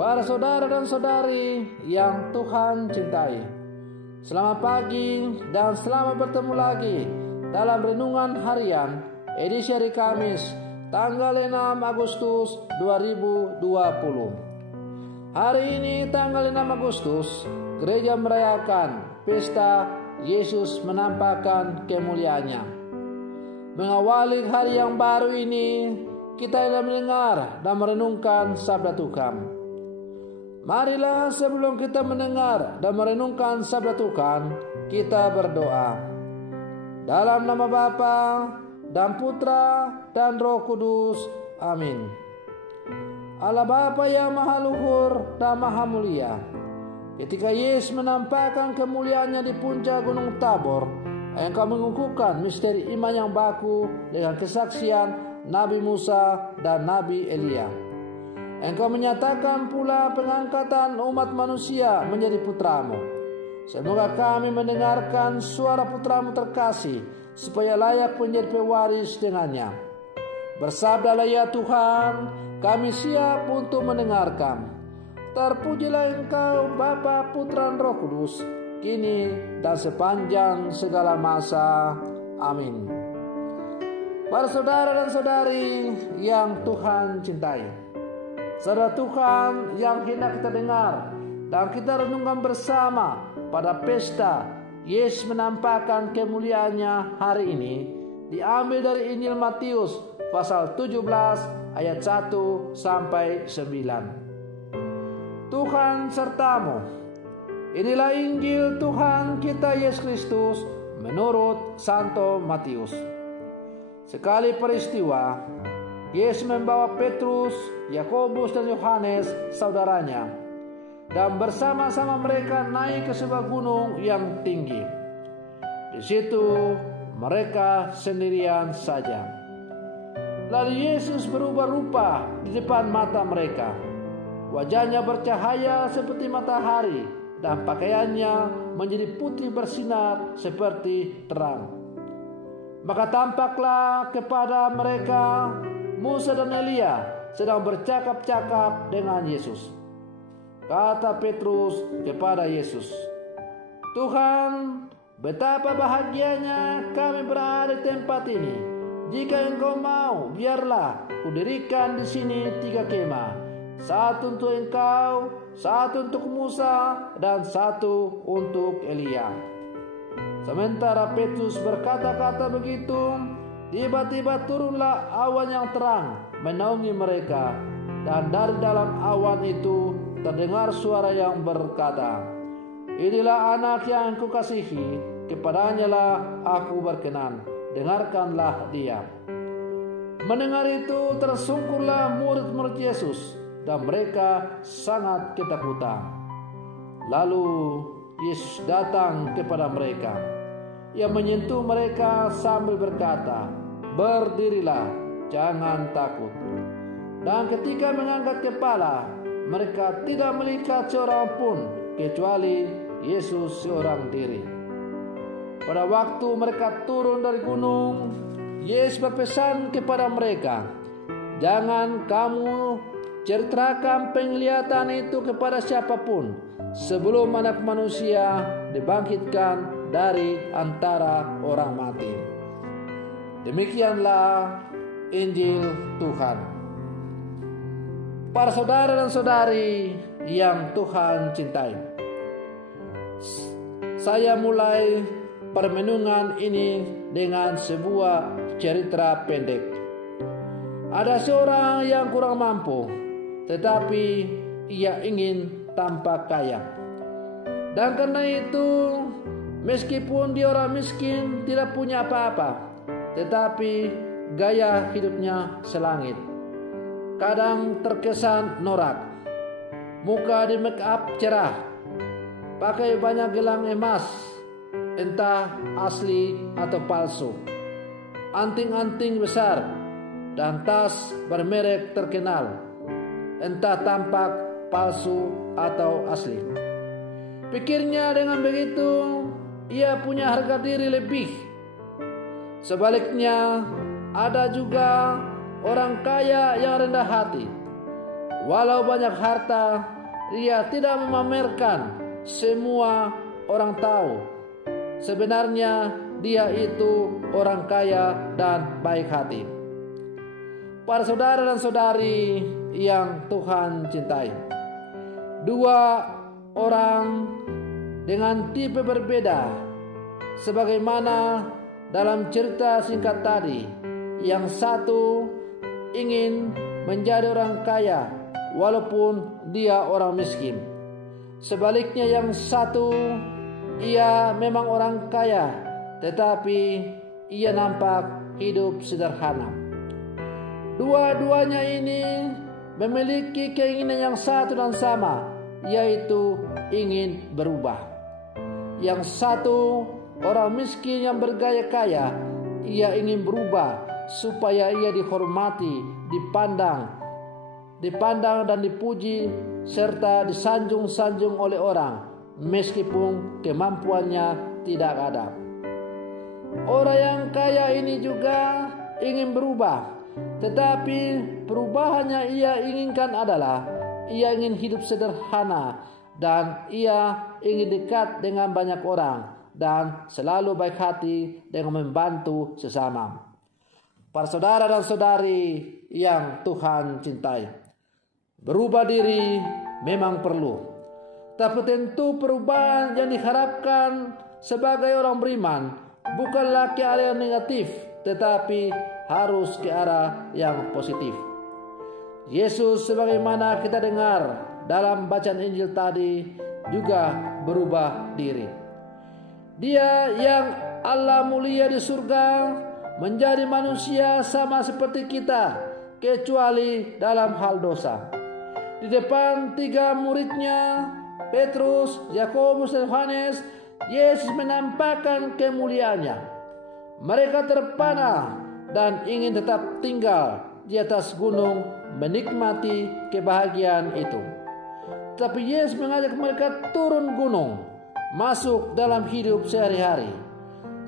Para saudara dan saudari yang Tuhan cintai, selamat pagi dan selamat bertemu lagi dalam Renungan Harian edisi hari Kamis tanggal 6 Agustus 2020. Hari ini tanggal 6 Agustus, gereja merayakan pesta Yesus menampakkan kemuliaannya. Mengawali hari yang baru ini, kita akan mendengar dan merenungkan sabda Tuhan. Marilah sebelum kita mendengar dan merenungkan sabda Tuhan, kita berdoa. Dalam nama Bapa dan Putra dan Roh Kudus. Amin. Allah Bapa yang Maha Luhur dan Maha Mulia, ketika Yesus menampakkan kemuliaannya di puncak Gunung Tabor, Engkau mengukuhkan misteri iman yang baku dengan kesaksian Nabi Musa dan Nabi Elia. Engkau menyatakan pula pengangkatan umat manusia menjadi putramu. Semoga kami mendengarkan suara putramu terkasih, supaya layak menjadi pewaris dengannya. Bersabdalah ya Tuhan, kami siap untuk mendengarkan. Terpujilah Engkau Bapa, Putra, dan Roh Kudus, kini dan sepanjang segala masa. Amin. Para saudara dan saudari yang Tuhan cintai, sabda Tuhan yang hendak kita dengar dan kita renungkan bersama pada pesta Yesus menampakkan kemuliaannya hari ini diambil dari Injil Matius pasal 17 ayat 1 sampai 9. Tuhan sertamu. Inilah Injil Tuhan kita Yesus Kristus menurut Santo Matius. Sekali peristiwa, Yesus membawa Petrus, Yakobus, dan Yohanes saudaranya, dan bersama-sama mereka naik ke sebuah gunung yang tinggi. Di situ mereka sendirian saja. Lalu Yesus berubah rupa di depan mata mereka. Wajahnya bercahaya seperti matahari, dan pakaiannya menjadi putih bersinar seperti terang. Maka tampaklah kepada mereka Musa dan Elia sedang bercakap-cakap dengan Yesus. Kata Petrus kepada Yesus, "Tuhan, betapa bahagianya kami berada di tempat ini. Jika Engkau mau, biarlah kudirikan di sini 3 kemah, satu untuk Engkau, satu untuk Musa, dan satu untuk Elia." Sementara Petrus berkata-kata begitu, tiba-tiba turunlah awan yang terang menaungi mereka, dan dari dalam awan itu terdengar suara yang berkata, "Inilah anak yang kukasihi, kepadanya lah aku berkenan, dengarkanlah dia." Mendengar itu tersungkurlah murid-murid Yesus, dan mereka sangat ketakutan. Lalu Yesus datang kepada mereka. Ia menyentuh mereka sambil berkata, "Berdirilah, jangan takut." Dan ketika mengangkat kepala, mereka tidak melihat seorang pun kecuali Yesus seorang diri. Pada waktu mereka turun dari gunung, Yesus berpesan kepada mereka, "Jangan kamu ceritakan penglihatan itu kepada siapapun sebelum Anak Manusia dibangkitkan dari antara orang mati." Demikianlah Injil Tuhan. Para saudara dan saudari yang Tuhan cintai, saya mulai permenungan ini dengan sebuah cerita pendek. Ada seorang yang kurang mampu, tetapi ia ingin tampak kaya. Dan karena itu, meskipun dia orang miskin, tidak punya apa-apa, tetapi gaya hidupnya selangit. Kadang terkesan norak, muka di make up cerah, pakai banyak gelang emas, entah asli atau palsu, anting-anting besar, dan tas bermerek terkenal, entah tampak palsu atau asli. Pikirnya dengan begitu, ia punya harga diri lebih. Sebaliknya, ada juga orang kaya yang rendah hati. Walau banyak harta, ia tidak memamerkan. Semua orang tahu sebenarnya dia itu orang kaya dan baik hati. Para saudara dan saudari yang Tuhan cintai, dua orang dengan tipe berbeda, sebagaimana dalam cerita singkat tadi. Yang satu ingin menjadi orang kaya walaupun dia orang miskin. Sebaliknya yang satu, ia memang orang kaya, tetapi ia nampak hidup sederhana. Dua-duanya ini memiliki keinginan yang satu dan sama, yaitu ingin berubah. Yang satu, orang miskin yang bergaya kaya, ia ingin berubah supaya ia dihormati, dipandang dan dipuji, serta disanjung-sanjung oleh orang, meskipun kemampuannya tidak ada. Orang yang kaya ini juga ingin berubah, tetapi perubahannya ia inginkan adalah ia ingin hidup sederhana, dan ia ingin dekat dengan banyak orang, dan selalu baik hati dengan membantu sesama. Para saudara dan saudari yang Tuhan cintai, berubah diri memang perlu, tapi tentu perubahan yang diharapkan sebagai orang beriman bukanlah ke arah yang negatif, tetapi harus ke arah yang positif. Yesus, sebagaimana kita dengar dalam bacaan Injil tadi, juga berubah diri. Dia yang Allah mulia di surga menjadi manusia sama seperti kita, kecuali dalam hal dosa. Di depan tiga muridnya, Petrus, Yakobus, dan Yohanes, Yesus menampakkan kemuliaannya. Mereka terpana dan ingin tetap tinggal di atas gunung menikmati kebahagiaan itu. Tapi Yesus mengajak mereka turun gunung, masuk dalam hidup sehari-hari.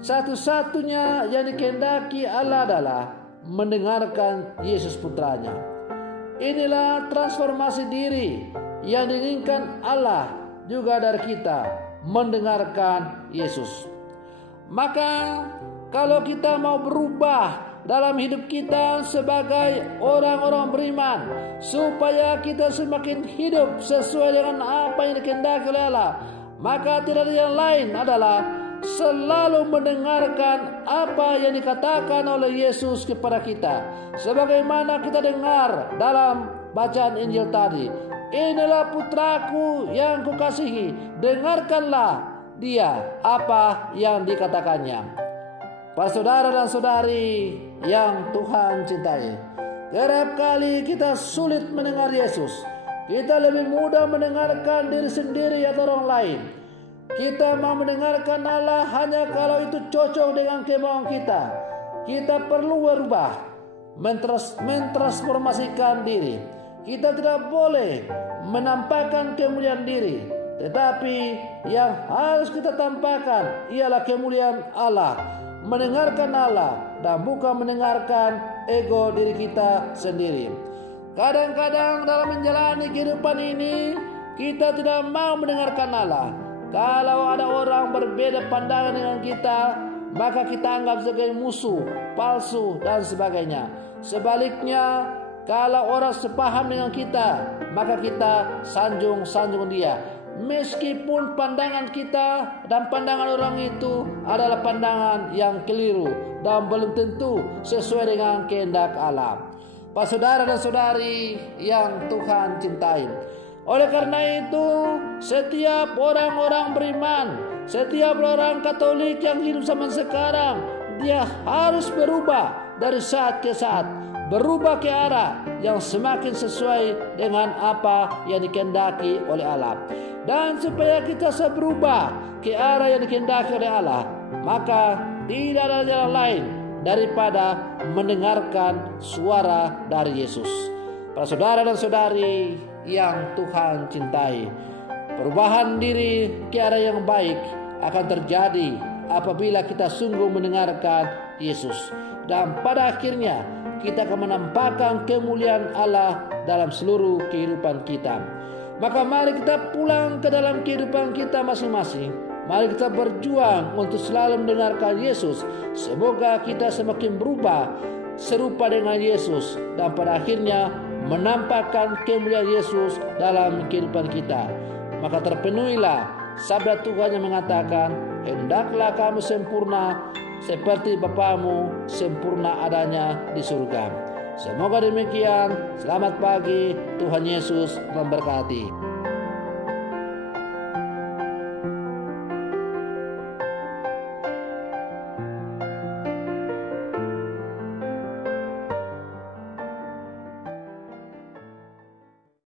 Satu-satunya yang dikehendaki Allah adalah mendengarkan Yesus putranya. Inilah transformasi diri yang diinginkan Allah juga dari kita, mendengarkan Yesus. Maka kalau kita mau berubah dalam hidup kita sebagai orang-orang beriman, supaya kita semakin hidup sesuai dengan apa yang dikehendaki oleh Allah, maka tidak ada yang lain adalah selalu mendengarkan apa yang dikatakan oleh Yesus kepada kita. Sebagaimana kita dengar dalam bacaan Injil tadi, inilah putraku yang kukasihi, dengarkanlah dia apa yang dikatakannya. Para saudara dan saudari yang Tuhan cintai, kerap kali kita sulit mendengar Yesus. Kita lebih mudah mendengarkan diri sendiri atau orang lain. Kita mau mendengarkan Allah hanya kalau itu cocok dengan kemauan kita. Kita perlu berubah, mentransformasikan diri. Kita tidak boleh menampakkan kemuliaan diri, tetapi yang harus kita tampakkan ialah kemuliaan Allah, mendengarkan Allah, dan bukan mendengarkan ego diri kita sendiri. Kadang-kadang dalam menjalani kehidupan ini, kita tidak mau mendengarkan Allah. Kalau ada orang berbeda pandangan dengan kita, maka kita anggap sebagai musuh, palsu, dan sebagainya. Sebaliknya, kalau orang sepaham dengan kita, maka kita sanjung dia. Meskipun pandangan kita dan pandangan orang itu adalah pandangan yang keliru dan belum tentu sesuai dengan kehendak Allah. Para saudara dan saudari yang Tuhan cintai, oleh karena itu, setiap orang-orang beriman, setiap orang Katolik yang hidup zaman sekarang, dia harus berubah dari saat ke saat, berubah ke arah yang semakin sesuai dengan apa yang dikehendaki oleh Allah. Dan supaya kita bisa berubah ke arah yang dikehendaki oleh Allah, maka tidak ada jalan lain daripada mendengarkan suara dari Yesus. Para saudara dan saudari yang Tuhan cintai, perubahan diri ke arah yang baik akan terjadi apabila kita sungguh mendengarkan Yesus. Dan pada akhirnya kita akan menampakkan kemuliaan Allah dalam seluruh kehidupan kita. Maka mari kita pulang ke dalam kehidupan kita masing-masing. Mari kita berjuang untuk selalu mendengarkan Yesus. Semoga kita semakin berubah serupa dengan Yesus, dan pada akhirnya menampakkan kemuliaan Yesus dalam kehidupan kita. Maka terpenuhilah sabda Tuhan yang mengatakan, hendaklah kamu sempurna seperti Bapamu sempurna adanya di surga. Semoga demikian. Selamat pagi, Tuhan Yesus memberkati.